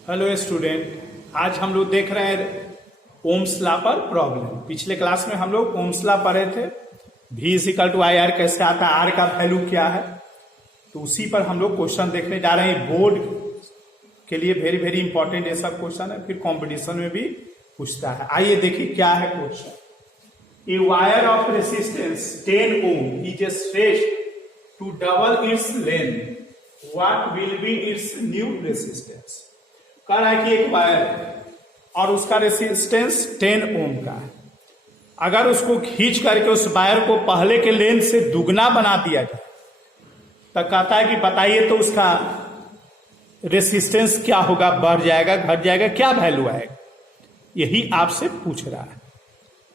Hello student, आज हम लोग देख रहे हैं ओम्स लॉ पर प्रॉब्लम। पिछले क्लास में हम लोग ओम्स लॉ पढ़े थे। V equal to I R कैसे आता है, आर का वैल्यू क्या है, तो उसी पर हम लोग क्वेश्चन देखने जा रहे हैं। बोर्ड के लिए वेरी वेरी इंपॉर्टेंट ये सब क्वेश्चन है, फिर कॉम्पिटिशन में भी पूछता है। आइए देखिए क्या है question. A wire of resistance 10 ohm is stretched to double its length, what will be its new resistance. कह रहा है कि एक वायर है और उसका रेसिस्टेंस 10 ओम का है। अगर उसको खींच करके उस वायर को पहले के लेंथ से दुगना बना दिया जाए तो कहता है कि बताइए तो उसका रेसिस्टेंस क्या होगा, बढ़ जाएगा, घट जाएगा, क्या वैल्यू आएगा, यही आपसे पूछ रहा है।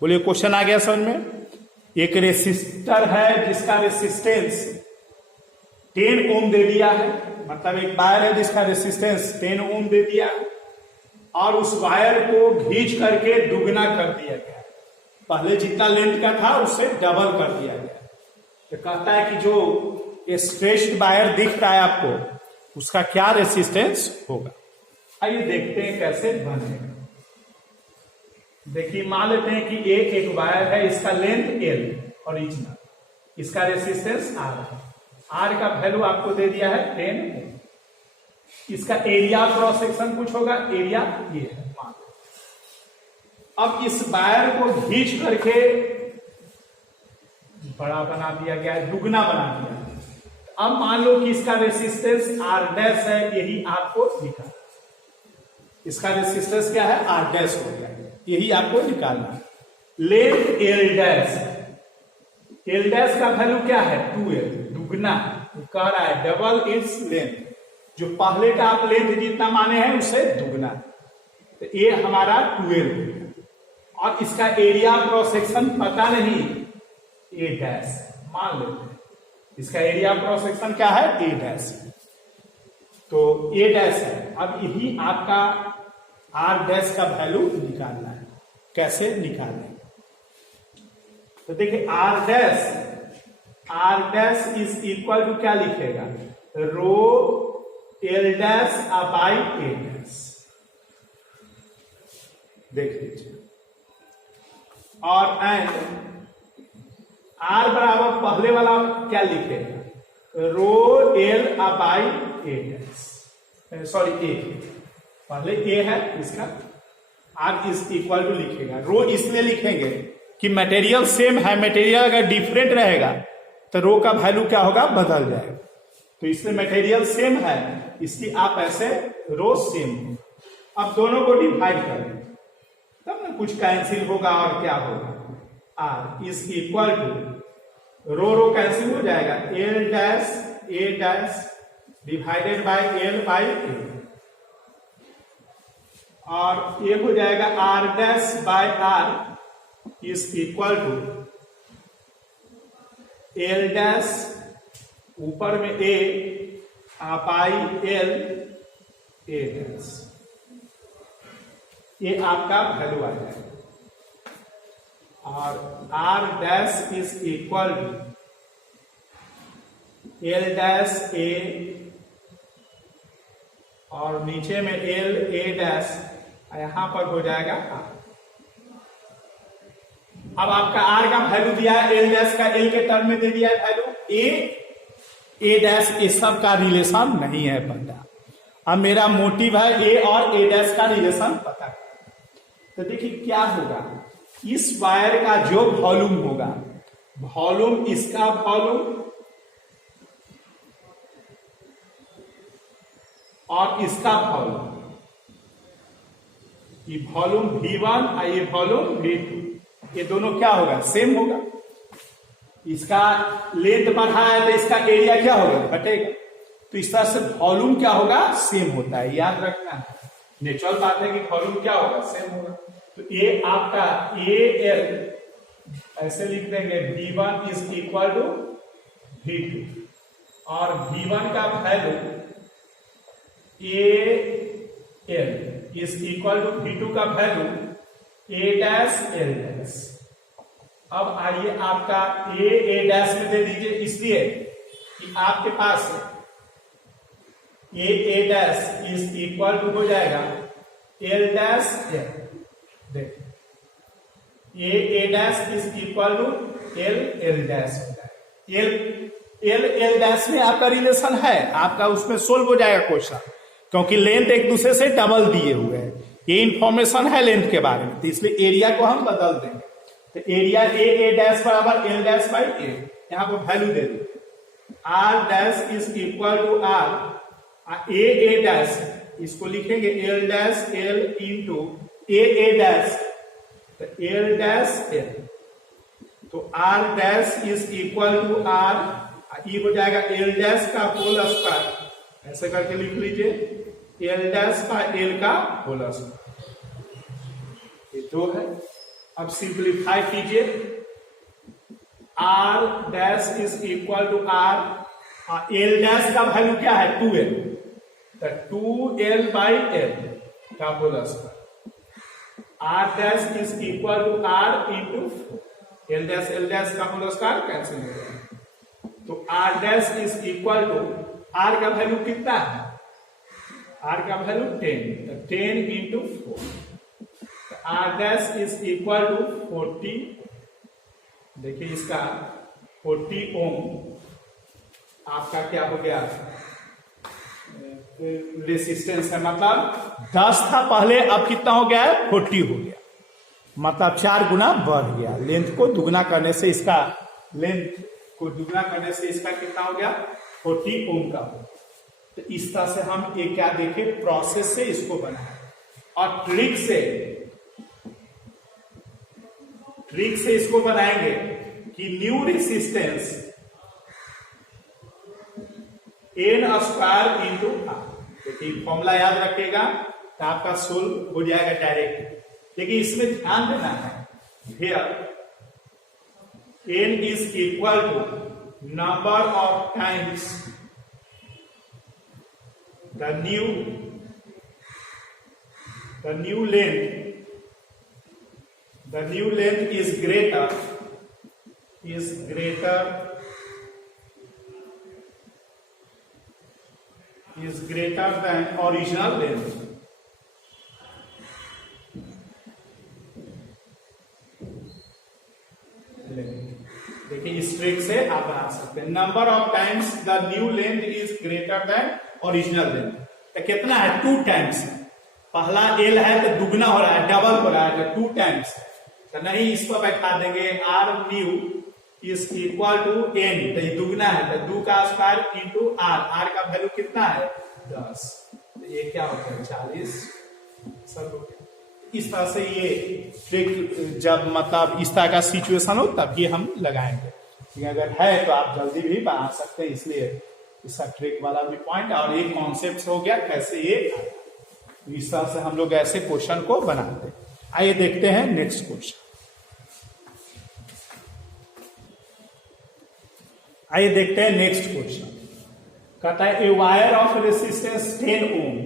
बोलिए क्वेश्चन आ गया समझ में। एक रेसिस्टर है जिसका रेसिस्टेंस 10 ओम दे दिया है, मतलब एक वायर है जिसका रेसिस्टेंस 10 ओम दे दिया है और उस वायर को खींच करके दुगना कर दिया गया। पहले जितना लेंथ का था उससे डबल कर दिया गया। तो कहता है कि जो स्ट्रेच्ड वायर दिख रहा है आपको, उसका क्या रेसिस्टेंस होगा। आइए देखते हैं कैसे बनेगा। देखिए मान लेते हैं कि एक वायर है, इसका लेंथ L ओरिजिनल, इसका रेसिस्टेंस R है। R का वैल्यू आपको दे दिया है 10। इसका एरिया क्रॉस सेक्शन कुछ होगा, एरिया ये है मान। अब इस वायर को खींच करके बड़ा बना दिया गया है, दुगना बना दिया। अब मान लो कि इसका रेसिस्टेंस R डैश है, यही आपको निकालना। इसका रेसिस्टेंस क्या है, R डैश हो गया, यही आपको निकालना है। Length L dash, L dash का वैल्यू क्या है 2L, दुगना। कह रहा है डबल इट्स लेंथ, जो पहले का आप लेंथ जितना माने हैं उससे दुगना। तो ये हमारा 12 और इसका एरिया क्रॉस सेक्शन पता नहीं, ए डैश मान लेते हैं। इसका एरिया क्रॉस सेक्शन क्या है, ए डैश, तो ए डैश है। अब यही आपका आर डैश का वैल्यू निकालना है। कैसे निकालें, तो देखिए R dash is equal to क्या लिखेगा, rho L dash by A dash. देख लीजिए, और एंड आर बराबर पहले वाला क्या लिखेगा, rho L by A dash, sorry A, पहले ए है इसका, आर इज इक्वल टू लिखेगा। रो इसलिए लिखेंगे कि मटेरियल सेम है, मटेरियल अगर डिफरेंट रहेगा तो रो का वैल्यू क्या होगा, बदल जाएगा। तो इसलिए मटेरियल सेम है, इसलिए आप ऐसे रो सेम हो। अब दोनों को डिवाइड करें तब ना कुछ कैंसिल होगा, और क्या होगा, R is equal to rho cancel हो जाएगा, L dash A dash divided by L by A, और ये हो जाएगा R dash by R is equal to L dash ऊपर में A by L A dash. ये आपका वैल्यू आ जाएगा, और R dash is equal to L dash A, और नीचे में एल ए डैश, यहां पर हो जाएगा आर। अब आपका आर का वैल्यू दिया है, एल डैश का एल के टर्म में दे दिया है वैल्यू, ए डैश, ये सब का रिलेशन नहीं है पता। अब मेरा मोटिव है ए और ए डैश का रिलेशन पता। तो देखिए क्या होगा, इस वायर का जो वॉल्यूम होगा, वॉल्यूम इसका वॉल्यूम और इसका वॉल्यूम, ये वॉल्यूम V1 और ये वॉल्यूम V2, ये दोनों क्या होगा, सेम होगा। इसका लेंथ बढ़ा है तो इसका एरिया क्या होगा, घटेगा। तो इस तरह से वॉल्यूम क्या होगा, सेम होता है, याद रखना है। नेचुरल बात है कि वॉल्यूम क्या होगा, सेम होगा। तो ये आपका ए एल ऐसे लिख देंगे, V1 is equal to V2, और V1 का value A L is equal to V2 का value A dash L dash. अब आइए आपका ए डैश में दे दीजिए, इसलिए कि आपके पास A dash is equal to हो जाएगा एल डैश एल। देखिए A dash is equal to L L dash हो जाएगा। एल डैश में आपका रिलेशन है, आपका उसमें सोल्व हो जाएगा क्वेश्चन, क्योंकि लेंथ एक दूसरे से डबल दिए हुए हैं। ये इंफॉर्मेशन है लेंथ के बारे में, तो इसलिए एरिया को हम बदल देंगे। तो एरिया ए डैश बराबर एल डैश बाई ए, यहां पर वैल्यू दे देंगे। R dash is equal to R A dash, इसको लिखेंगे L dash L into A dash, तो एल डैश एल। तो R dash is equal to R, ये हो जाएगा एल डैश का होल स्क्वायर, ऐसे करके लिख लीजिए एल डैश का एल का होल स्क्वायर, ये दो है। अब सिंप्लीफाई कीजिए, are dash is equal to R, L dash का वैल्यू क्या है 2l, तो 2l बाई एल का whole square. R dash is equal to R into L dash का होल स्क्वायर कैंसिल हो जाएगा। तो R dash is equal to, R का वैल्यू कितना है, आर का वैल्यू 10, तो 10 into 4, R dash is equal to 40। देखिए इसका 40 ओम आपका क्या हो गया रेसिस्टेंस है, मतलब 10 था पहले, अब कितना हो गया है 40 हो गया, मतलब 4 गुना बढ़ गया। लेंथ को दुगना करने से इसका, लेंथ को दुगना करने से इसका कितना हो गया 40 ओम का हो। तो इस तरह से हम एक क्या देखे प्रोसेस से इसको बनाए, और ट्रिक से इसको बनाएंगे कि new resistance N square into R. देखिए फॉर्मूला याद रखिएगा तो आपका सोल्व हो जाएगा डायरेक्ट, लेकिन इसमें ध्यान देना है here N is equal to number of times the new length is greater than original length। देखिए इस ट्रिक से आप बना सकते हैं, number of times the new length is greater than original length. तो कितना है 2 टाइम्स, पहला एल है तो दुगना हो रहा है, डबल हो रहा है, तो 2 टाइम्स। तो नहीं इस पर बैठा देंगे R new is equal to N, तो ये दुगना है तो 2 का स्क्वायर इंटू आर, आर का वैल्यू कितना है 10, तो ये क्या होता है 40 सब। इस तरह से ये ट्रिक जब मतलब इस तरह का सिचुएशन हो तब ये हम लगाएंगे, अगर है तो आप जल्दी भी बना सकते हैं, इसलिए इसका ट्रिक वाला भी पॉइंट और एक कॉन्सेप्ट हो गया कैसे ये इस तरह से हम लोग ऐसे क्वेश्चन को बनाते हैं। आइए देखते हैं नेक्स्ट क्वेश्चन। आइए देखते हैं नेक्स्ट क्वेश्चन। कहता है a wire of resistance 10 ohm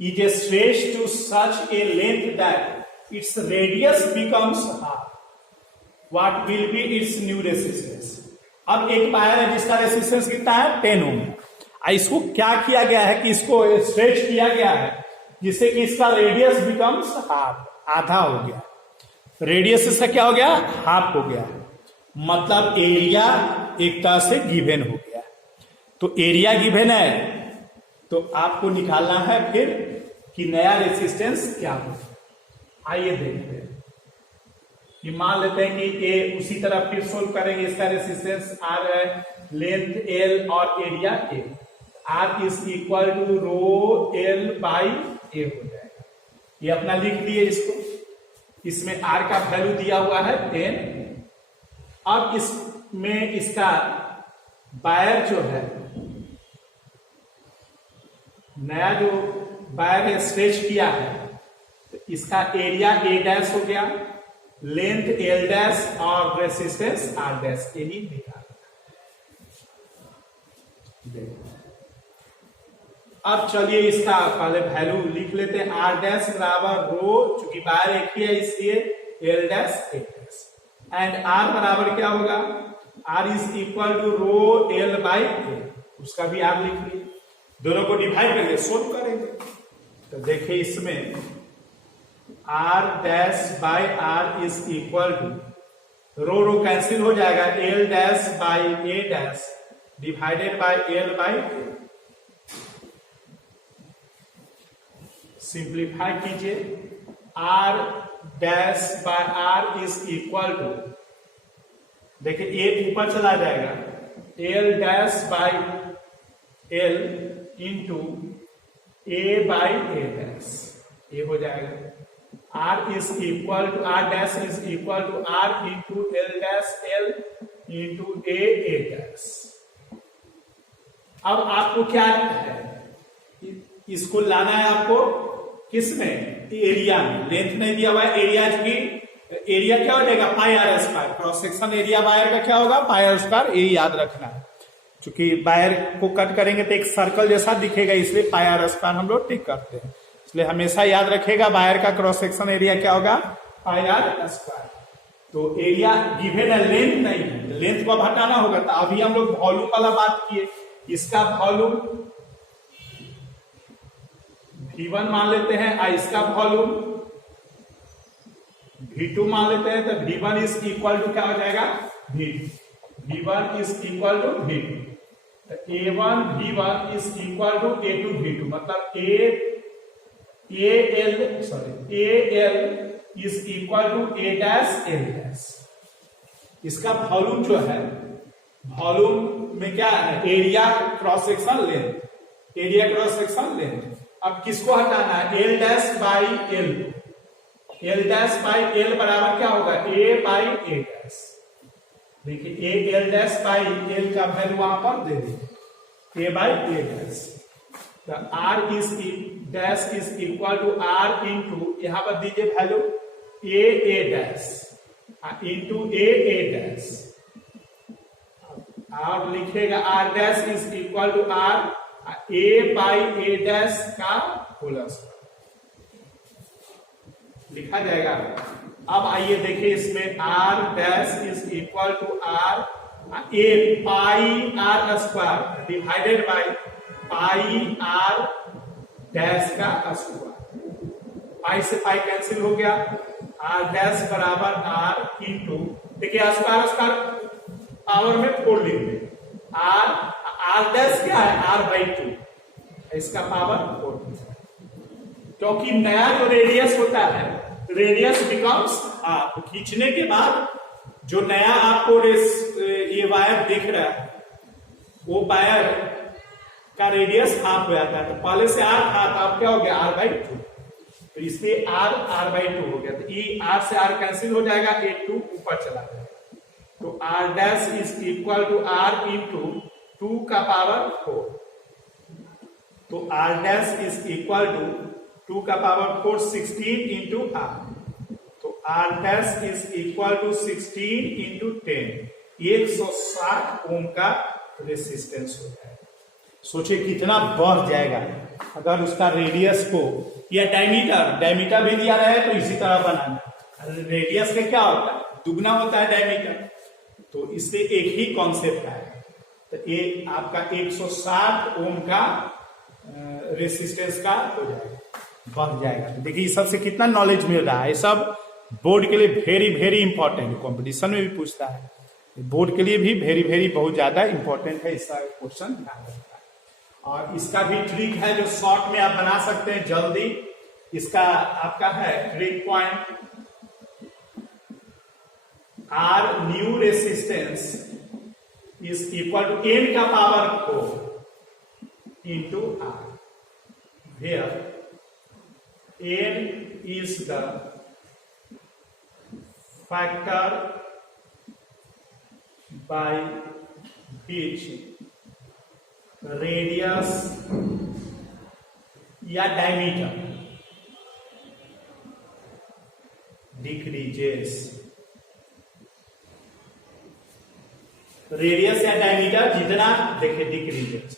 is stretched to such a length that its radius becomes half, what will be its new resistance. अब एक वायर है जिसका रेसिस्टेंस कितना है 10 ओम, इसको क्या किया गया है कि इसको स्ट्रेच किया गया है जिससे कि इसका रेडियस बिकम्स हाफ, आधा हो गया, रेडियस इसका क्या हो गया हाफ हो गया, मतलब एरिया एक तरह से गिवन हो गया। तो एरिया गिवन है तो आपको निकालना है फिर कि नया रेसिस्टेंस क्या हो। आइए देखते हैं कि मान लेते हैं कि ए, उसी तरह फिर सोल्व करेंगे, इसका रेसिस्टेंस आर है, लेंथ एल और area A, R is equal to rho L by A हो जाएगा। ये अपना लिख लिए इसको, इसमें आर का वैल्यू दिया हुआ है 10। अब इसमें इसका वायर जो है नया जो वायर स्ट्रेच किया है तो इसका एरिया ए डैश हो गया, लेंथ एल डैश और रेसिस्टेंस आर डैश, यही निकाल। अब चलिए इसका पहले वैल्यू लिख लेते हैं, आर डैश बराबर रो, चूंकि वायर एक ही है इसलिए L dash A dash, and R बराबर क्या होगा, R is equal to rho L by A, उसका भी आर लिख लिए। दोनों को डिवाइड करके सोल्व करेंगे। तो देखिए इसमें r dash by r is equal to rho rho cancel हो जाएगा, l dash by a dash divided by l by a। Simplify कीजिए, r dash by r is equal to, देखिए एक ऊपर चला जाएगा, l dash by l into a by a dash, ये हो जाएगा r is equal to r dash is equal to r into l dash l into a dash. अब आपको क्या है, इसको लाना है आपको किसमें, एरिया में। लेंथ नहीं दिया हुआ है, एरिया की एरिया क्या हो जाएगा pi R square, cross section area wire का क्या होगा पाई आर स्क्वायर, ये याद रखना है। क्योंकि वायर को कट करेंगे तो एक सर्कल जैसा दिखेगा, इसलिए पाई आर स्क्वायर हम लोग टिक करते हैं, इसलिए हमेशा याद रखेगा वायर का क्रॉस सेक्शन एरिया क्या होगा पाई आर स्क्वायर। तो एरिया गिवन है, लेंथ नहीं है, लेंथ को अब हटाना होगा। तो अभी हम लोग वॉल्यूम वाला बात किए, इसका वॉल्यूम V1 मान लेते हैं और इसका वॉल्यूम V2 मान लेते हैं। तो V1 इज इक्वल टू क्या हो जाएगा V2, V1 is equal to V2, A1 V1 is equal to A2 V2, मतलब AL is equal to A dash L dash. इसका वॉल्यूम जो है, वॉल्यूम में क्या है area cross section length, area cross section length. अब किसको हटाना है, L dash by L, L dash by L बराबर क्या होगा A बाई A डैश। देखिए A L dash by L का वैल्यू वहां पर दे दीजिए A बाई A डैश। तो R is dash is equal to R into, यहां पर दीजिए value A dash into A dash, और लिखेगा R dash is equal to R A by A dash का होल स्क्वायर लिखा जाएगा। अब आइए देखिए इसमें R dash is equal to R A pi R square divided by pi R dash का स्क्वायर, पाई से पाई कैंसिल हो गया, R डैश बराबर R इंटू, देखिए स्क्वायर स्क्वायर पावर में 4 लिख दे, R डैश क्या है R बाई 2, इसका पावर 4, क्योंकि नया जो रेडियस होता है रेडियस बिकम्स हाफ। खींचने के बाद जो नया आपको ये वायर दिख रहा है वो वायर का रेडियस हाफ हो जाता है। तो पहले से R था, तो अब क्या हो गया R बाई 2, तो इसलिए R बाई 2 हो गया। तो ये R से R कैंसिल हो जाएगा, A2 ऊपर चला जाएगा। तो R dash is equal to R into 2 का पावर 4, तो R dash is equal to 2 का पावर 4 16 इंटू R, तो R dash is equal to 16 into 10, 160 ohm का रेसिस्टेंस हो जाएगा। सोचिए कितना बढ़ जाएगा अगर उसका रेडियस को, या डायमीटर भी दिया रहा है तो इसी तरह बनाना। रेडियस का क्या होता है दुगना होता है डायमीटर, तो इससे एक ही कॉन्सेप्ट है। तो ये आपका 160 ओम का रेसिस्टेंस का हो जाएगा, बढ़ जाएगा। तो देखिए सबसे कितना नॉलेज मिल रहा है, ये सब बोर्ड के लिए वेरी वेरी इंपॉर्टेंट, कंपटीशन में भी पूछता है, बोर्ड के लिए भी वेरी वेरी बहुत ज्यादा इंपॉर्टेंट है, इसका क्वेश्चन ध्यान रखना है। और इसका भी ट्रिक है जो शॉर्ट में आप बना सकते हैं जल्दी। इसका आपका है trick point, R new resistance is equal to n का power 4 into R, where n is the factor by which radius या डायमीटर डिक्रीजेस। रेडियस या डायमीटर जितना देखिए डिक्रीजेस,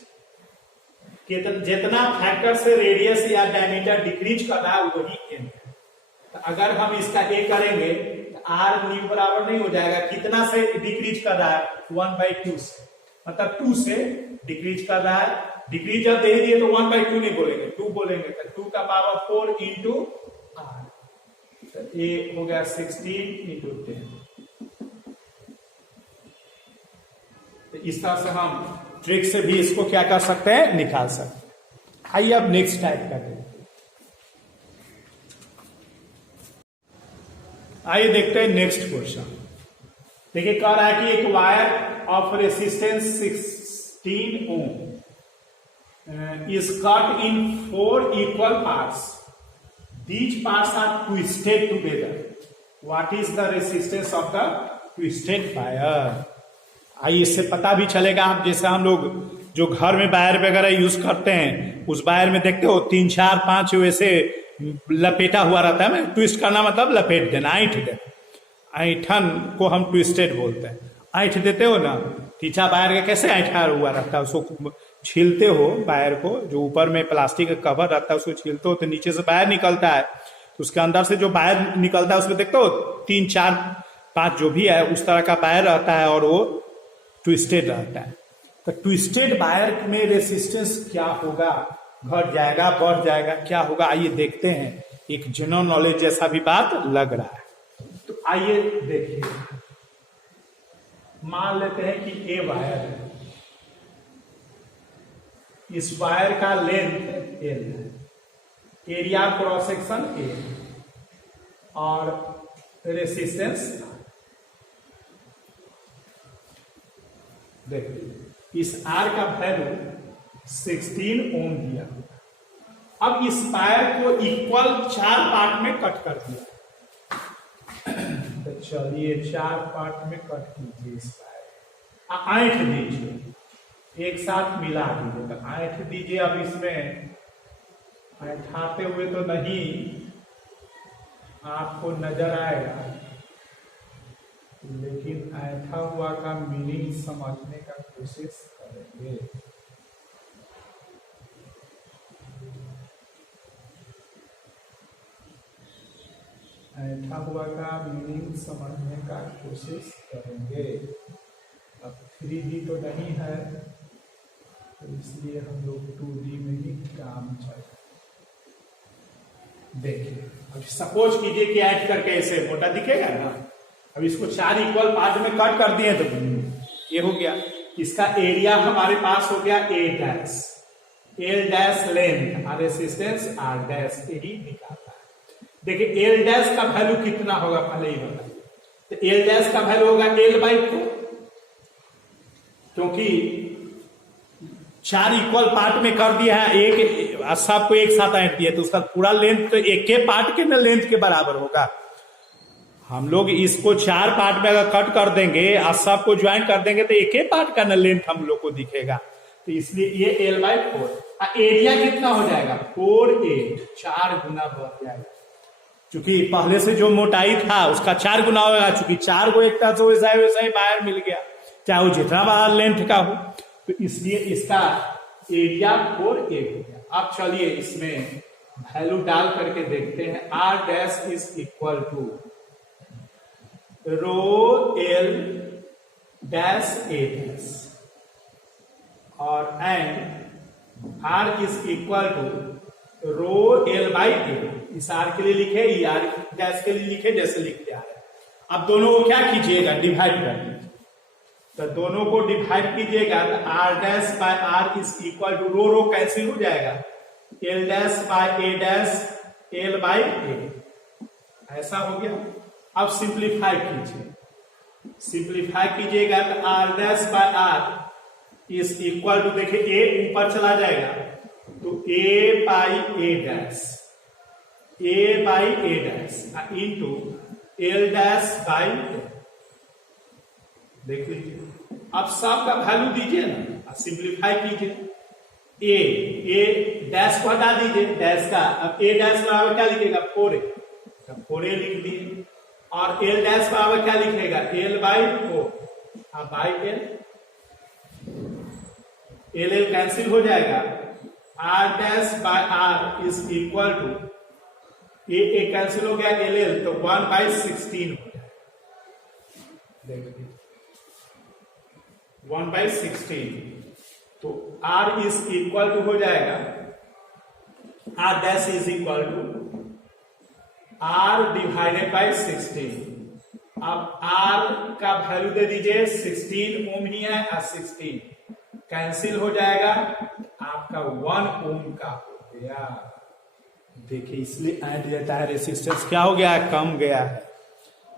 जितना फैक्टर से रेडियस या डायमीटर डिक्रीज कर रहा है वही n है। तो अगर हम इसका a करेंगे तो R न्यू बराबर नहीं हो जाएगा, कितना से डिक्रीज कर रहा है 1/2 से, मतलब 2 से डिक्रीज कर रहा है, डिग्री जब दे दिए तो 1/2 नहीं बोलेंगे, 2 बोलेंगे, तो 2 का पावर 4 इंटू आर, तो ये हो गया 16 इंटू 10। तो इस तरह से हम ट्रिक से भी इसको क्या कर सकते हैं, निकाल सकते हैं। आइए अब नेक्स्ट टाइप का देखते हैं। आइए देखते हैं नेक्स्ट क्वेश्चन। देखिए कह रहा है कि एक wire of resistance 16 ohm is cut in 4 equal parts. These parts are twisted together. What is the resistance of the twisted wire? आइए इससे पता भी चलेगा। आप जैसे हम लोग जो घर में वायर वगैरह यूज करते हैं, उस वायर में देखते हो 3 4 5 वैसे लपेटा हुआ रहता है। ट्विस्ट करना मतलब लपेट देना, ऐंठ देना। ऐंठन को हम ट्विस्टेड बोलते हैं। ऐंठ देते हो ना, तीछा वायर का कैसे ऐंठा हुआ रहता है, उसको छीलते हो वायर को, जो ऊपर में प्लास्टिक का कवर रहता है उसको छीलते हो तो नीचे से वायर निकलता है, तो उसके अंदर से जो वायर निकलता है उसमें देखते हो 3 4 5 जो भी है उस तरह का वायर रहता है और वो ट्विस्टेड रहता है। तो ट्विस्टेड वायर में रेसिस्टेंस क्या होगा, घट जाएगा, बढ़ जाएगा, क्या होगा, आइए देखते हैं। एक जनरल नॉलेज जैसा भी बात लग रहा है। तो आइए देखिए, मान लेते हैं कि ए वायर है, इस वायर का लेंथ एल है, एरिया क्रॉस सेक्शन ए और रेसिस्टेंस। देखिए इस आर का वैल्यू 16 ओम दिया। अब इस वायर को इक्वल 4 पार्ट में कट कर दिया। तो चलिए 4 पार्ट में कट कीजिए इस वायर, ऐंठ दीजिए, एक साथ मिला दीजिए। तो ऐंठ दीजिए। अब इसमें ऐंठाते हुए तो नहीं आपको नजर आएगा, लेकिन ऐंठा हुआ का मीनिंग समझने का कोशिश करेंगे। ऐंठा हुआ का मीनिंग समझने का कोशिश करेंगे। अब 3D तो नहीं है, तो इसलिए हम लोग 2D में ही काम चलें। देखिए अब सपोज कीजिए कि ऐड करके ऐसे मोटा दिखेगा ना। अब इसको 4 इक्वल पार्ट में कट कर दिए तो ये हो गया। इसका एरिया हमारे पास हो गया ए डैश, एल डैश लेंथ और रेसिस्टेंस आर डैश, यही निकालता है। देखिए एल डैश का वैल्यू कितना होगा पहले ही बताइए। तो एल डैश का वैल्यू होगा L/4, क्योंकि 4 इक्वल पार्ट में कर दिया है, एक सबको एक साथ ऐंठ दिया, तो उसका पूरा लेंथ तो एक के पार्ट के न लेंथ के बराबर होगा। हम लोग इसको 4 पार्ट में अगर कट कर देंगे और सबको ज्वाइन कर देंगे तो एक ही पार्ट का न लेंथ हम लोग को दिखेगा। तो इसलिए ये L/4। एरिया कितना हो जाएगा 4/8, 4 गुना बढ़ जाएगा। चूंकि पहले से जो मोटाई था उसका 4 गुना होगा, चूंकि 4 को एक तरह से वैसा ही बाहर मिल गया, चाहे वो जितना बड़ा लेंथ का हो, तो इसलिए इसका एरिया 4/8 हो गया। अब चलिए इसमें वैल्यू डाल करके देखते हैं। R dash is equal to rho L dash A dash और and R is equal to rho L/A। इस आर के लिए लिखे, ये आर डैश के लिए लिखे, जैसे लिखते आ रहे हैं। अब दोनों को क्या कीजिएगा, डिवाइड कर दीजिए। तो दोनों को डिवाइड कीजिएगा तो R dash by R is equal to rho cancel हो जाएगा, L dash by A dash L/A, ऐसा हो गया। अब सिंप्लीफाई कीजिए, सिंप्लीफाई कीजिएगा तो R dash by R is equal to, देखिए ए ऊपर चला जाएगा तो A by A dash, A by A dash into L dash by A. देख लीजिए, अब सब का वैल्यू दीजिए ना, सिंप्लीफाई कीजिए। ए डैश को हटा दीजिए, डैश का, अब ए डैश बराबर क्या लिखेगा 4a, 4a लिख दिए। और एल डैश बराबर क्या लिखेगा L/4, अब बाई एल, एल कैंसिल हो जाएगा। R dash by R is equal to, A cancel हो गया, एल तो 1/16 हो जाएगा। देखिए 1/16, तो आर इज इक्वल टू हो जाएगा, R dash is equal to R divided by 16। अब आर का वैल्यू दे दीजिए, 16 ओम ही है और 16 कैंसिल हो जाएगा, आपका 1 ओम का हो गया। देखिए इसलिए ऐड देता है, रेसिस्टेंस क्या हो गया है, कम गया है।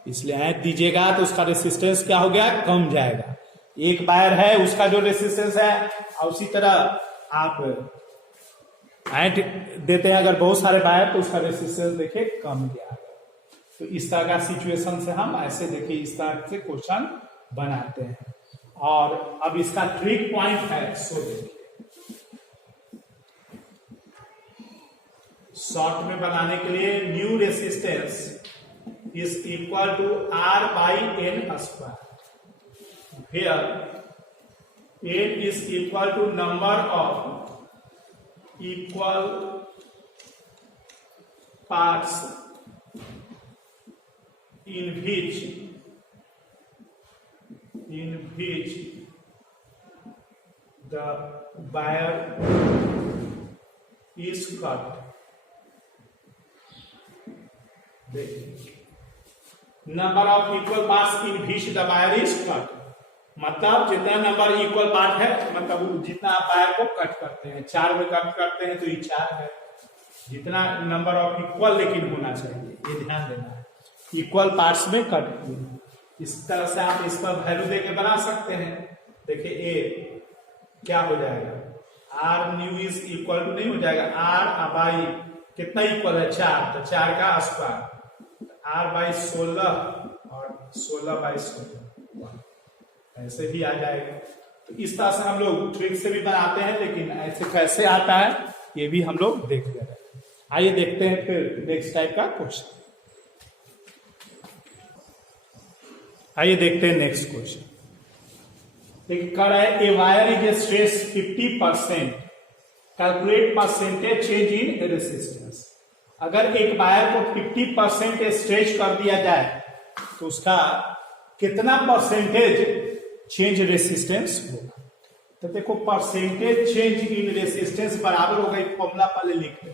इसलिए ऐड दीजिएगा तो उसका रेसिस्टेंस क्या हो गया, कम जाएगा। एक वायर है उसका जो रेसिस्टेंस है, और उसी तरह आप ऐड देते हैं अगर बहुत सारे वायर तो उसका रेसिस्टेंस देखिए कम गया। तो इस तरह का सिचुएशन से हम ऐसे देखिए इस तरह से क्वेश्चन बनाते हैं। और अब इसका ट्रिक पॉइंट है, सो देखिए शॉर्ट में बनाने के लिए new resistance is equal to R by N square, here N is equal to number of equal parts in which the wire is cut। Number of equal parts in which the wire is cut, मतलब जितना number equal part है, मतलब जितना आप wire को cut करते हैं, 4 में कट करते हैं तो ये 4 है। जितना नंबर ऑफ इक्वल लेकिन होना चाहिए, ये ध्यान देना है, इक्वल पार्ट्स में कट किए। इस तरह से आप इस पर वैल्यू देके बना सकते हैं। देखिए ए क्या हो जाएगा, R new is equal to नहीं हो जाएगा, आर बाई कितना इक्वल है 4, तो 4 का स्क्वायर, आर बाई 16 और 16 बाई 16 ऐसे भी आ जाएगा। तो इस तरह से हम लोग ट्रिक से भी बनाते हैं, लेकिन ऐसे कैसे आता है ये भी हम लोग देख ले रहे हैं। आइए देखते हैं फिर नेक्स्ट टाइप का क्वेश्चन। आइए देखते हैं नेक्स्ट क्वेश्चन। देखिए कह रहा है a wire is stress 50%, calculate percentage change in resistance. अगर एक वायर को 50% स्ट्रेच कर दिया जाए तो उसका कितना परसेंटेज चेंज रेसिस्टेंस होगा। तो देखो परसेंटेज चेंज इन रेसिस्टेंस बराबर होगा, एक फॉर्मूला पहले लिख ले,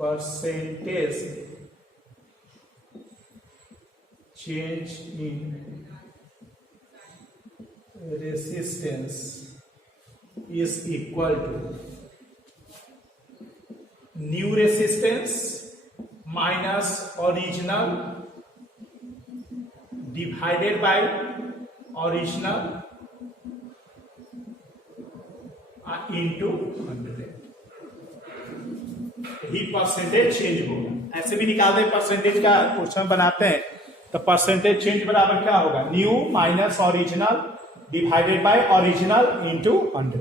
percentage change in resistance is equal to new resistance minus original divided by original into 100। He percentage change होगा। ऐसे भी निकाल दे, परसेंटेज का क्वेश्चन बनाते हैं तो परसेंटेज चेंज बराबर क्या होगा, new minus original divided by original into 100।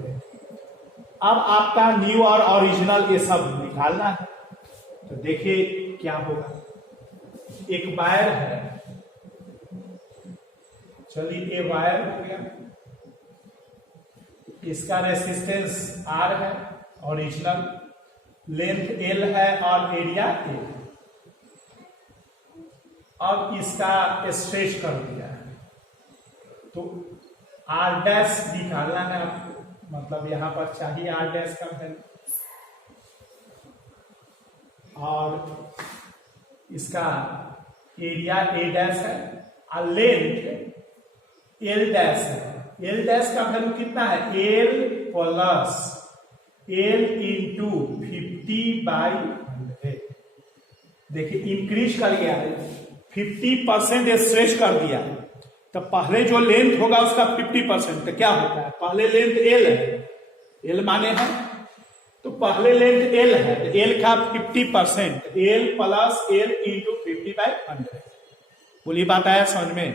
अब आपका न्यू और ओरिजिनल ये सब निकालना है। तो देखिए क्या होगा, एक वायर है, चलिए ये वायर हो गया, इसका रेसिस्टेंस आर है, ओरिजिनल लेंथ एल है और एरिया ए। अब इसका स्ट्रेच कर दिया है तो आर डैश निकालना है आपको, मतलब यहां पर चाहिए आर डैश का वैल्यू, और इसका एरिया ए डैश है और लेंथ एल डैश है। एल डैश का वैल्यू कितना है, एल प्लस एल इंटू 50/100। देखिए इंक्रीज कर गया है, 50% स्ट्रेच कर दिया, तो पहले जो लेंथ होगा उसका 50%, तो क्या होता है, पहले लेंथ एल है, एल माने है, तो पहले लेंथ एल है, तो एल का 50%, एल प्लस एल इंटू 50/100। बोली बात आया समझ में,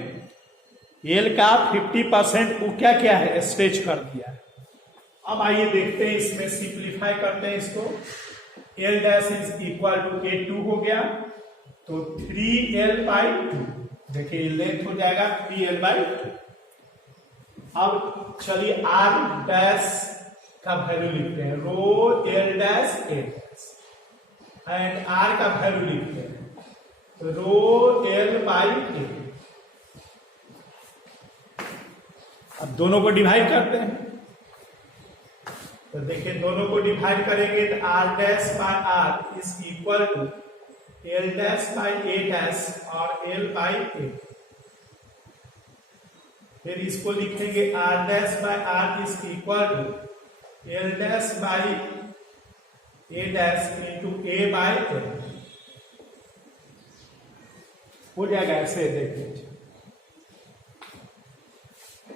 एल का 50% वो क्या क्या है, स्ट्रेच कर दिया है। अब आइए देखते हैं, इसमें सिंप्लीफाई करते हैं इसको। L dash is equal to A2 हो गया, तो 3L/2, देखिए लेंथ हो जाएगा 3L/2। अब चलिए आर डैश का वैल्यू लिखते हैं, rho L dash A dash, and R का वैल्यू लिखते हैं, तो रो L/A। अब दोनों को डिवाइड करते हैं, तो देखिए दोनों को डिवाइड करेंगे तो R dash by R is equal to L dash by A dash और एल बाय ए। फिर इसको लिखेंगे R dash by R is equal to L dash by A dash into A by A. हो जाएगा ऐसे देखिए।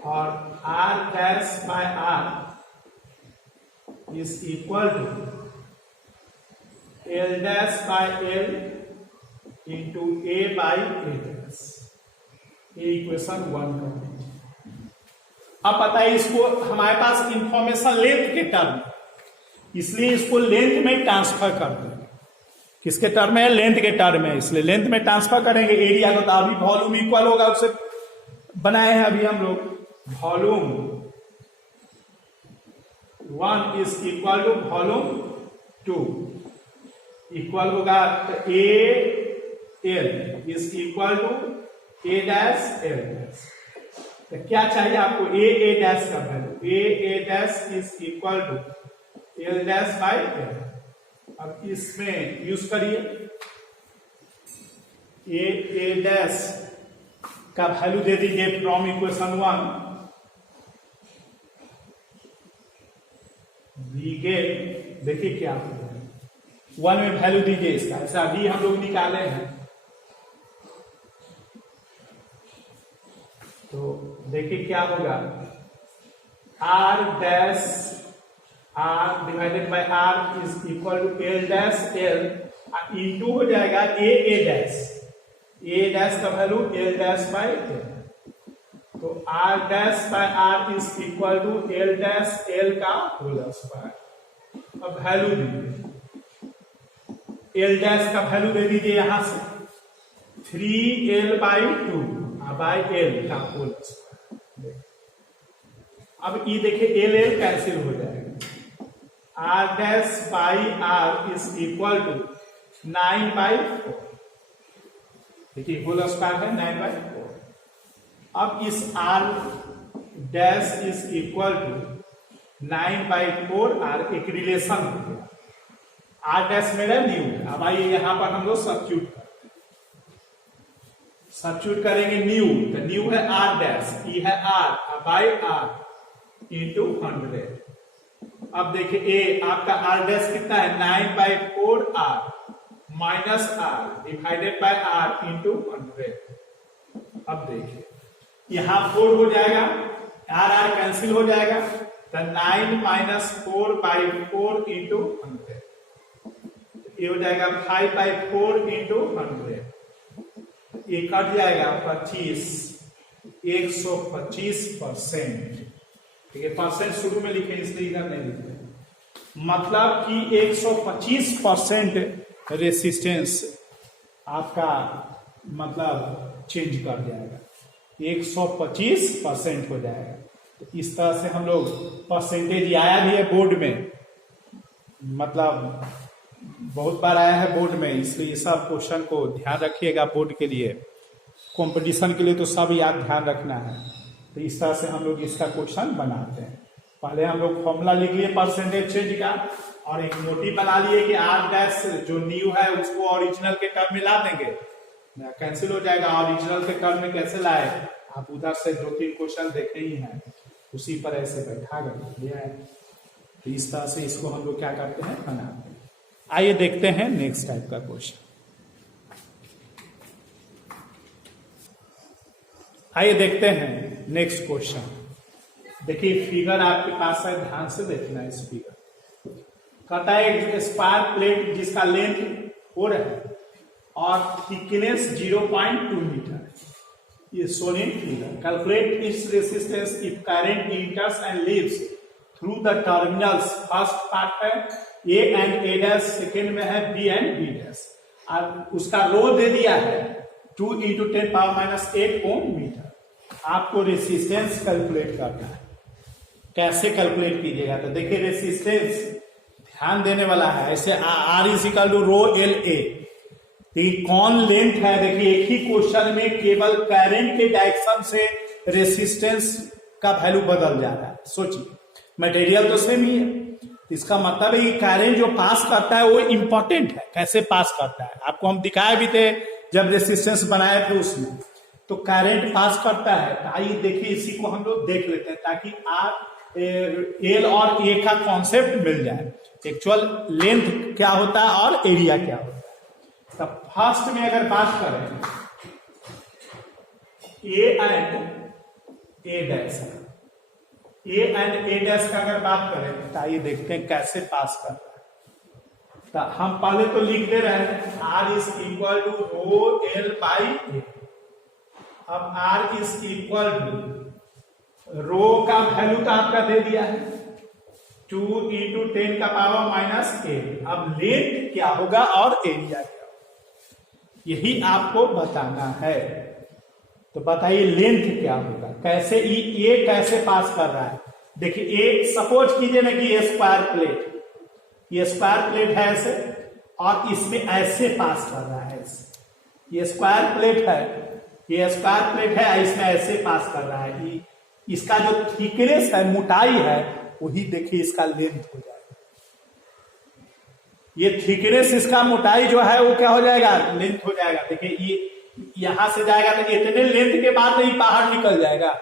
और R dash by R is equal to L dash by L into A by A dash. ये equation 1 कर दीजिए। अब बताइए इसको हमारे पास इंफॉर्मेशन लेंथ के टर्म, इसलिए इसको लेंथ में ट्रांसफर कर देंगे। किसके टर्म है? लेंथ के टर्म है, इसलिए लेंथ में ट्रांसफर करेंगे। एरिया को तो अभी वॉल्यूम इक्वल होगा, उससे बनाए हैं अभी हम लोग। Volume 1 is equal to volume 2 equal होगा तो A L is equal to A dash L dash. तो क्या चाहिए आपको? ए डैश का value. A dash is equal to L dash by L. अब इसमें यूज करिए। ए डैश का वैल्यू दे दीजिए फ्रॉम इक्वेशन 1। देखिए क्या होगा, 1 में वैल्यू दीजिए इसका। ऐसा अभी हम लोग निकाले हैं तो देखिए क्या होगा। R dash R divided by R is equal to L dash L into हो जाएगा ए डैश। ए डैश का value L dash by L. तो R dash by R is equal to L dash L का whole square. अब value दीजिए। L dash का value दे दीजिए यहां से 3l बाई 2 बाई एल का होल स्क्वायर। अब ये देखिए एल एल कैंसिल हो जाएगा। R dash by R is equal to 9/4। देखिए होल स्क्वायर है 9/4। अब इस R dash is equal to 9/4 R एक रिलेशन हो गया। आर डैश मेरा न्यू है। अब आइए यहां पर हम लोग सब्स्टिट्यूट करेंगे न्यू। तो न्यू है आर डैश, ई है आर बाई आर इंटू 100। अब देखिए ए आपका आर डैश कितना है? 9/4 R minus R divided by R into 100। अब देखिए यहां 4 हो जाएगा, आर कैंसिल हो जाएगा। तो 9 माइनस 4/4 इंटू 100 ये हो जाएगा 5/4 इंटू 100। ये कट जाएगा 25, 125%। ठीक है, परसेंट शुरू में लिखे इसलिए इधर नहीं लिखे। मतलब कि 125% रेसिस्टेंस आपका मतलब चेंज कर जाएगा, 125% हो जाएगा। तो इस तरह से हम लोग परसेंटेज आया भी है बोर्ड में, मतलब बहुत बार आया है बोर्ड में, इसलिए सब क्वेश्चन को ध्यान रखिएगा। बोर्ड के लिए, कंपटीशन के लिए तो सब याद ध्यान रखना है। तो इस तरह से हम लोग इसका क्वेश्चन बनाते हैं। पहले हम लोग फॉर्मूला लिख लिए परसेंटेज चेंज का, और एक नोटी बना लिए कि आर डैश जो न्यू है उसको ओरिजिनल के टर्म में ला देंगे, कैंसिल हो जाएगा। ओरिजिनल के टर्म में कैसे लाए? आप उधर से 2-3 क्वेश्चन देखे ही हैं, उसी पर ऐसे बैठा गया। तो इस तरह से इसको हम लोग क्या करते हैं, बनाते हैं। आइए देखते हैं नेक्स्ट टाइप का क्वेश्चन। आइए देखते हैं नेक्स्ट क्वेश्चन। देखिए फिगर आपके पास है, ध्यान से देखना है। इस फिगर कहता है एक स्पार्क प्लेट जिसका लेंथ 4 है और थिकनेस 0.2 मीटर। ये सोने figure. Calculate its resistance if current enters and leaves through the terminals. First part है A and A dash, second में है बी एंड बी डैश। और उसका रो दे दिया है 2 × 10⁻⁸ ओम मीटर। आपको रेसिस्टेंस कैलकुलेट करना है। कैसे कैलकुलेट कीजिएगा? तो देखिए रेसिस्टेंस ध्यान देने वाला है। ऐसे R is equal to rho L A. कौन लेंथ है? देखिए एक ही क्वेश्चन में केवल करंट के डायरेक्शन से रेसिस्टेंस का वैल्यू बदल जा रहा है। सोचिए, मटेरियल तो सेम ही है, इसका मतलब है कि करंट जो पास करता है वो इंपॉर्टेंट है, कैसे पास करता है। आपको हम दिखाए भी थे जब रेसिस्टेंस बनाए थे उसमें, तो करंट पास करता है। तो आइए देखिए, इसी को हम लोग देख लेते हैं ताकि आप एल और ए का कॉन्सेप्ट मिल जाए, एक्चुअल लेंथ क्या होता है और एरिया क्या होता है। तो फर्स्ट में अगर बात करें ए and A dash, A and A dash का अगर बात करें तो आइए देखते हैं कैसे पास कर रहा है। तो हम पहले तो लिख दे रहे हैं R is equal to rho L by A. अब R is equal to rho का वैल्यू तो आपका दे दिया है 2 इंटू 10 का पावर माइनस 8। अब लेंथ क्या होगा और एरिया क्या होगा यही आपको बताना है। तो बताइए लेंथ क्या होगा, कैसे ये कैसे पास कर रहा है। देखिए ए सपोज कीजिए ना कि ये स्क्वायर प्लेट, ये स्क्वायर प्लेट है ऐसे और इसमें ऐसे पास कर रहा है। ये स्क्वायर प्लेट है, ये स्क्वायर प्लेट है, इसमें ऐसे पास कर रहा है। इसका जो थिकनेस है, मोटाई है, वही देखिए इसका लेंथ हो जाएगा। ये थिकनेस इसका मोटाई जो है वो क्या हो जाएगा, लेंथ हो जाएगा। देखिए ये यहां से जाएगा तो इतने लेंथ के बाद नहीं बाहर निकल जाएगा,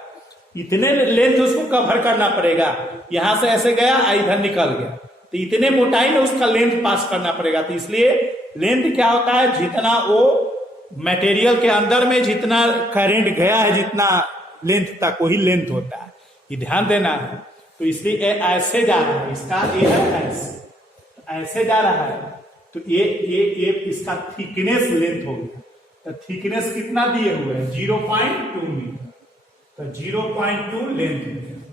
इतने लेंथ उसको कवर करना पड़ेगा। यहां से ऐसे गया इधर निकल गया, तो इतने मोटाई में उसका लेंथ पास करना पड़ेगा। तो इसलिए लेंथ क्या होता है, जितना वो मटेरियल के अंदर में जितना करंट गया है, जितना लेंथ तक, वही लेंथ होता है। ये ध्यान देना है। तो इसलिए ऐसे जा रहा है, इसका ये है ऐसे जा रहा है, तो ये इसका थिकनेस लेंथ हो गया। तो थिकनेस कितना दिए हुए हैं 0.2 मीटर, तो 0.2 लेंथ में।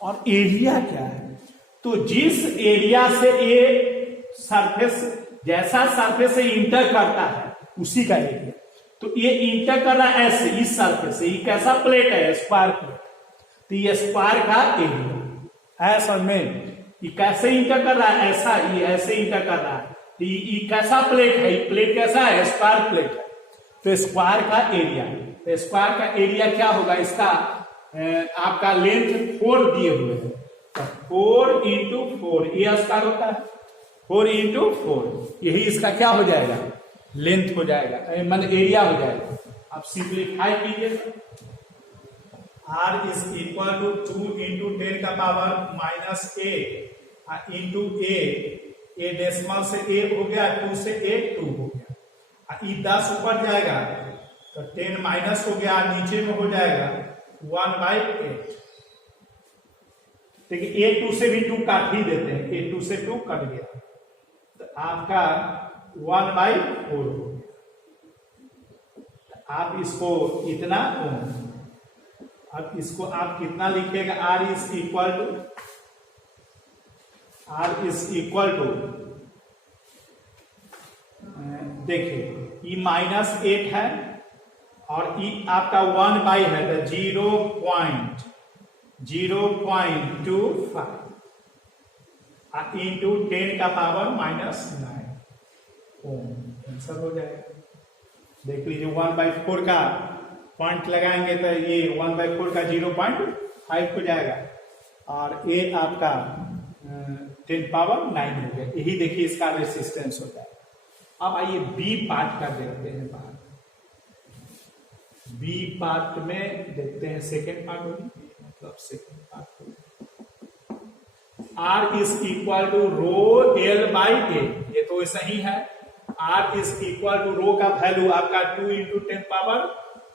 और एरिया क्या है, तो जिस एरिया से ये सरफेस, जैसा सरफेस से इंटर करता है उसी का एरिया। तो ये इंटर कर रहा है ऐसे इस सरफेस से, ये कैसा प्लेट है, स्क्वायर प्लेट, तो ये स्क्वायर का एरिया है। समझ में, ये कैसे इंटर कर रहा है, ऐसा, ये ऐसे इंटर कर रहा है। तो ये कैसा प्लेट है, ये प्लेट कैसा है, स्क्वायर प्लेट है। तो स्क्वायर का एरिया, तो स्क्वायर का एरिया क्या होगा, इसका आपका लेंथ 4 दिए हुए हैं, तो 4 इंटू 4 ये स्क्वायर होता है, 4 इंटू 4 यही इसका क्या हो जाएगा, लेंथ हो जाएगा, मान एरिया हो जाएगा। अब सिंप्लीफाई कीजिए, R is equal to 2 into 10 का power minus A into A decimal से ए हो गया, 2 से ए 2 हो गया। ये 10 ऊपर जाएगा तो 10 माइनस हो गया, नीचे में हो जाएगा 1/8। देखिए ए 2 से भी 2 काट ही देते हैं, ए 2 से 2 कट गया, तो आपका 1/4 हो गया। आप इसको इतना, अब इसको आप कितना लिखिएगा, आर इज इक्वल टू देखिए ये -8 है और ये आपका 1 है, तो 0.025 इंटू 10 का पावर -9 ओम, आंसर हो जाएगा। देख लीजिए 1/4 का पॉइंट लगाएंगे तो ये 1/4 का 0.5 हो जाएगा और ये आपका 10 पावर 9 हो गया। यही देखिए इसका रेसिस्टेंस होता है। अब आइए बी पार्ट का देखते हैं बाहर। बी पार्ट में देखते हैं, सेकेंड पार्ट होगी, मतलब second part R is equal to rho L by A, ये तो ऐसा ही है। R is equal to rho का वैल्यू आपका 2 इंटू 10 पावर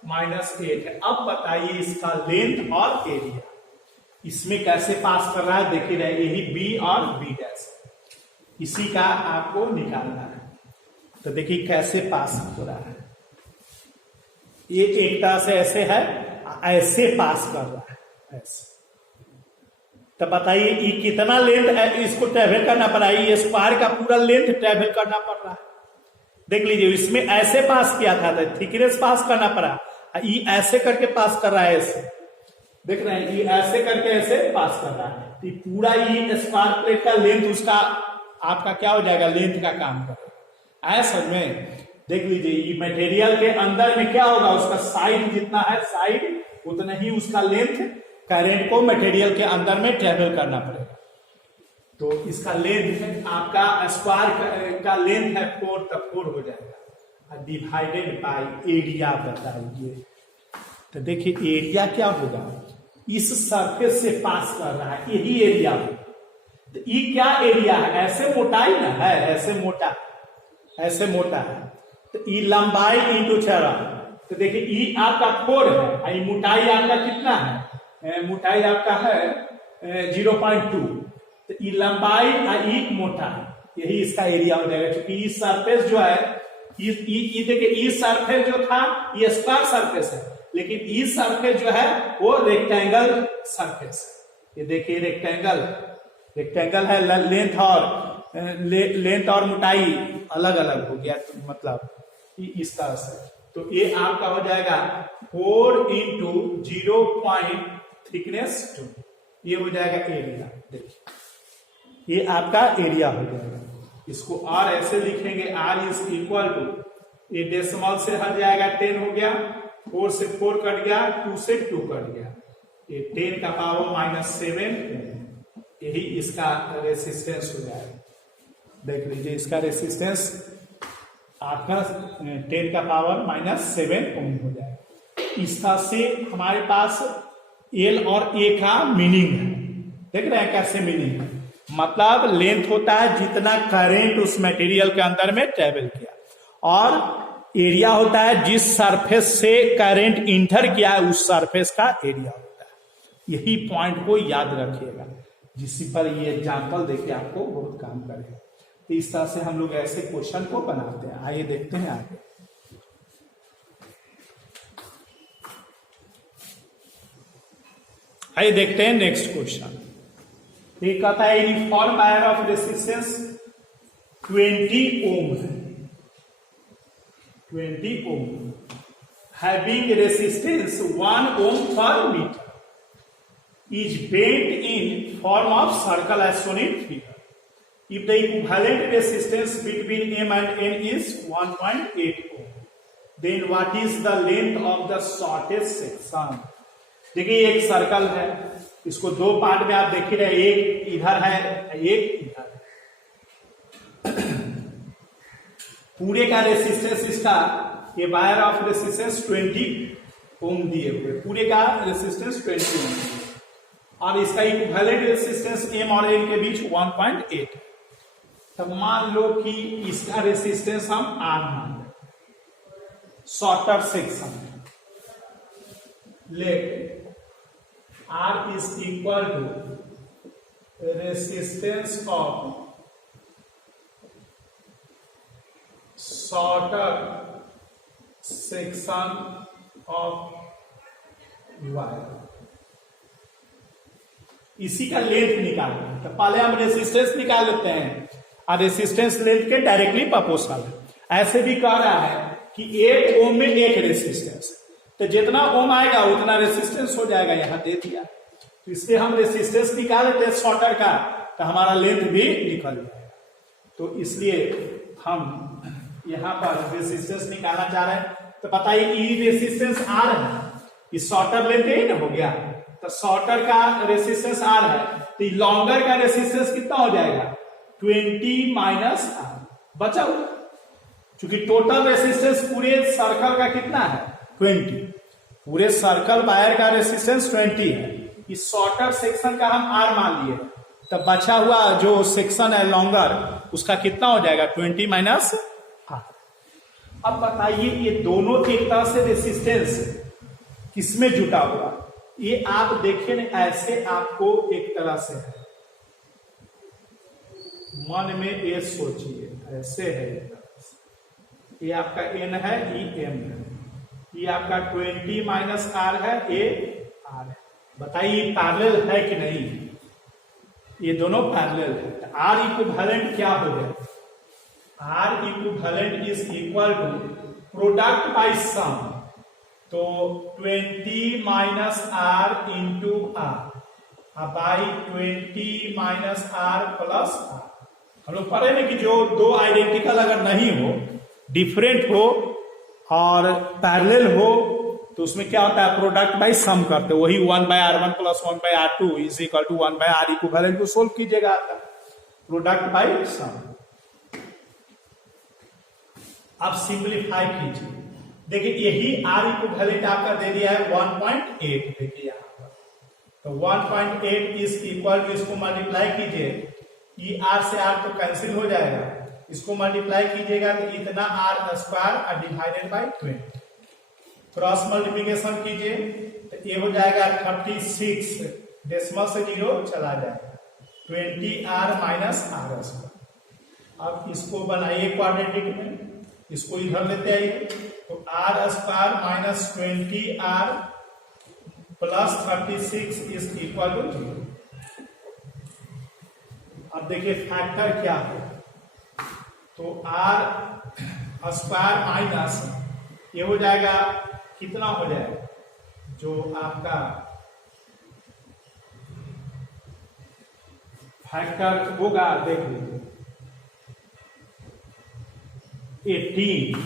-8 है। अब बताइए इसका लेंथ और एरिया, इसमें कैसे पास कर रहा है देखिए रहे, यही बी और बी डैश, इसी का आपको निकालना है। तो देखिए कैसे पास हो रहा है, ये एक तरह से ऐसे है, ऐसे पास कर रहा है ऐसे। तो बताइए ये कितना लेंथ है, इसको ट्रेवल करना पड़ा, ये स्क्वायर का पूरा लेंथ ट्रेवल करना पड़ रहा है। देख लीजिए इसमें ऐसे पास किया था, थिकनेस पास करना पड़ा, ये ऐसे करके पास कर रहा है ऐसे, देख रहे हैं, ये ऐसे करके ऐसे पास कर रहा है। तो पूरा ये स्क्वायर प्लेट का लेंथ उसका आपका क्या हो जाएगा, लेंथ का काम करेगा। ऐसा में देख लीजिए ये मटेरियल के अंदर में क्या होगा, उसका साइड जितना है साइड उतना ही उसका लेंथ, करंट को मटेरियल के अंदर में ट्रेवल करना पड़ेगा। तो इसका लेंथ आपका स्क्वायर का लेंथ है 4, तब 4 हो जाएगा, डिवाइडेड बाय एरिया बताइए। तो देखिए एरिया क्या होगा, इस सरफेस से पास कर रहा है, यही एरिया होगा। तो ये क्या एरिया है, ऐसे मोटाई ना है, ऐसे मोटा है, तो ये लंबाई इंटू चौड़ा। तो देखिए ये आपका 4 है, ये मोटाई आपका कितना है, मोटाई आपका है 0.2, तो ये लंबाई ये मोटा है, यही इसका एरिया हो जाएगा। क्योंकि ये सरफेस जो है, ये देखिए ये सरफेस जो था ये स्क्वायर सरफेस है, लेकिन ये सरफेस जो है वो रेक्टेंगल सरफेस है। ये देखिए रेक्टेंगल है, लेंथ और मोटाई अलग अलग हो गया, तो मतलब इस तरह से। तो ये आपका हो जाएगा 4 इंटू 0 थिकनेस 2, ये हो जाएगा एरिया। देखिए ये आपका एरिया हो जाएगा। इसको और ऐसे लिखेंगे, R इज इक्वल टू, ये डेसिमल से हट जाएगा, 10 हो गया, 4 से 4 कट गया, 2 से 2 कट गया, ये 10 का पावर -7, यही इसका रेसिस्टेंस हो जाएगा। देख लीजिए इसका रेसिस्टेंस आपका 10 का पावर -7 ओम हो जाएगा। इस तरह से हमारे पास L और A का मीनिंग है, देख रहे हैं कैसे मीनिंग है, मतलब लेंथ होता है जितना करंट उस मटेरियल के अंदर में ट्रेवल किया, और एरिया होता है जिस सरफेस से करंट इंटर किया है उस सरफेस का एरिया होता है। यही पॉइंट को याद रखिएगा, जिस पर ये एग्जाम्पल देखिए आपको बहुत काम करेगा। तो इस तरह से हम लोग ऐसे क्वेश्चन को बनाते हैं। आइए देखते हैं आगे। आइए देखते हैं नेक्स्ट क्वेश्चन। ये कहता है uniform wire of resistance 20 ohm है, 20 ओम, हैविंग रेसिस्टेंस 1 ओम पर metre is bent in form of circle as shown in figure. If the equivalent resistance between M and N is 1.8 ohm, then what is the length of the shortest section? देखिए एक circle है, इसको दो part में आप देख ही रहे, एक इधर है, एक इधर है। पूरे का रेसिस्टेंस इसका, ये वायर ऑफ रेसिस्टेंस 20 ओम दिए हुए, पूरे का रेसिस्टेंस 20 ओम, और इसका इक्विवेलेंट रेसिस्टेंस M और N के बीच 1.8। तब मान लो कि इसका रेसिस्टेंस हम R मान लें, shorter section let R is equal to resistance of shorter section of wire. इसी का लेंथ निकालना है, तो पहले हम रेसिस्टेंस निकाल लेते हैं, और रेसिस्टेंस लेंथ के डायरेक्टली प्रोपोर्शनल है। ऐसे भी कह रहा है कि 1 ओम में 1 रेसिस्टेंस, तो जितना ओम आएगा उतना रेसिस्टेंस हो जाएगा, यहां दे दिया। तो इसलिए हम रेसिस्टेंस निकाल लेते हैं शॉर्टर का, तो हमारा लेंथ भी निकल जाएगा। तो इसलिए हम यहां पर रेसिस्टेंस निकालना चाह रहे हैं। तो बताइए ई रेसिस्टेंस R है, इस शॉर्टर लेंथ यही ना हो गया, तो शॉर्टर का रेसिस्टेंस R है, तो लॉन्गर का रेसिस्टेंस कितना हो जाएगा 20 माइनस R बचा हुआ, क्योंकि टोटल रेसिस्टेंस पूरे सर्कल का कितना है 20, पूरे सर्कल वायर का रेसिस्टेंस 20 है, इस शॉर्टर सेक्शन का हम R मान लिए, तब बचा हुआ जो सेक्शन है लॉन्गर उसका कितना हो जाएगा 20 माइनस R। अब बताइए ये दोनों एक तरह से रेसिस्टेंस किसमें जुटा हुआ, ये आप देखिए ना, ऐसे आपको एक तरह से है, मन में ये सोचिए, ऐसे है, ये आपका N है, ये M है, ये आपका 20 माइनस R है, ये R है। बताइए पैरेलल है कि नहीं, ये दोनों पैरेलल है। R इक्विवेलेंट क्या हो गया, R equivalent is equal to product by sum, तो 20 minus R into R by 20 minus R plus R। हम लोग पढ़े ना कि जो दो आइडेंटिकल अगर नहीं हो, डिफरेंट हो और पैरेलल हो, तो उसमें क्या होता है प्रोडक्ट बाय सम करते, वही 1/R1 plus 1/R2 is equal to 1/R equivalent को सोल्व कीजिएगा। Product by sum. अब सिंप्लीफाई कीजिए, देखिए यही आर इक्विवेलेंट आपका दे दिया है 1.8, देखिए यहाँ पर तो 1.8 इज इक्वल टू, इसको मल्टीप्लाई कीजिए, ये आर से आर तो कैंसिल हो जाएगा, इसको मल्टीप्लाई कीजिएगा तो इतना R square divided by 20, cross multiplication कीजिए तो ये हो जाएगा 36, डेसिमल से 0 चला जाएगा, 20r माइनस आर स्क्वायर। अब इसको बनाइए क्वाड्रेटिक में, इसको इधर लेते आइए, तो R square minus 20r plus 36 is equal to 0। अब देखिए फैक्टर क्या है, तो आर स्क्वायर माइनस ये हो जाएगा, कितना हो जाएगा, जो आपका फैक्टर होगा देख लीजिए 18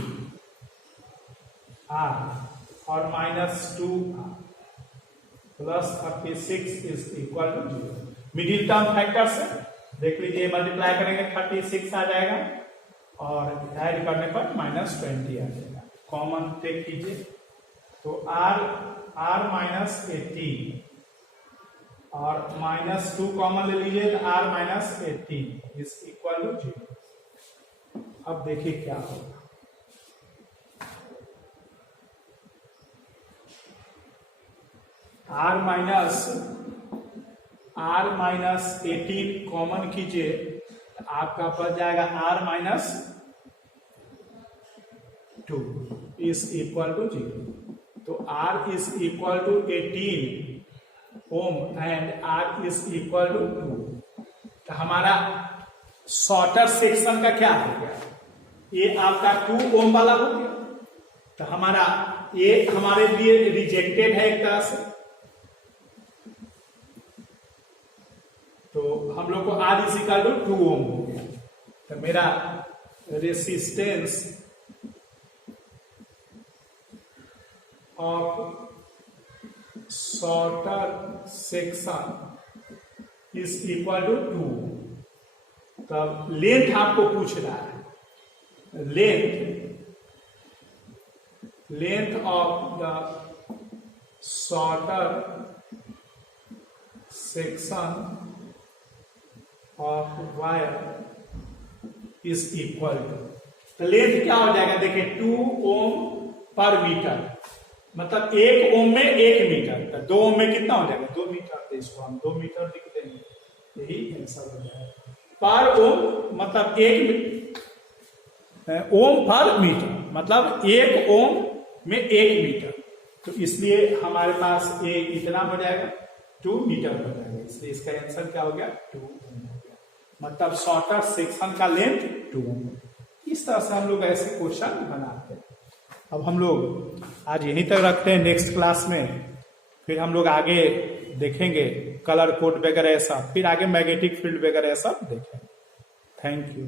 आर और minus 2 plus 36 is equal to 0। Middle term factor से देख लीजिए, मल्टीप्लाई करेंगे 36 आ जाएगा और ऐड करने पर माइनस 20 आ जाएगा। कॉमन टेक कीजिए तो आर माइनस 18 और माइनस 2 कॉमन ले लीजिए तो R minus 18 is equal to 0। अब देखिए क्या होगा, आर माइनस 18 कॉमन कीजिए तो आपका बच जाएगा R minus 2 is equal to 0। तो R is equal to 18 ohm and R is equal to 2। तो हमारा शॉर्टर सेक्शन का क्या हो गया, ये आपका 2 ओम वाला हो गया, तो हमारा ये हमारे लिए रिजेक्टेड है एक तरह से, तो हम लोग को R is equal to 2 ohm हो गया। तो मेरा resistance of shorter section is equal to 2। तब लेंथ आपको पूछ रहा है, length of the shorter section of wire is equal to, तो लेंथ क्या हो जाएगा, देखिए 2 ओम पर मीटर, मतलब 1 ओम में 1 मीटर, तो 2 ओम में कितना हो जाएगा 2 मीटर, तो इसको हम 2 मीटर लिख देंगे, यही आंसर हो जाएगा। पर ओम मतलब 1 ओम पर मीटर, मतलब 1 ओम में 1 मीटर, तो इसलिए हमारे पास ये इतना हो जाएगा 2 मीटर हो जाएगा, इसलिए इसका आंसर क्या हो गया 2 ओम हो गया, मतलब शॉर्टर सेक्शन का लेंथ 2 ओम। इस तरह से हम लोग ऐसे क्वेश्चन बनाते हैं। अब हम लोग आज यहीं तक रखते हैं, नेक्स्ट क्लास में फिर हम लोग आगे देखेंगे कलर कोड वगैरह ऐसा, फिर आगे मैग्नेटिक फील्ड वगैरह ऐसा देखेंगे। Thank you.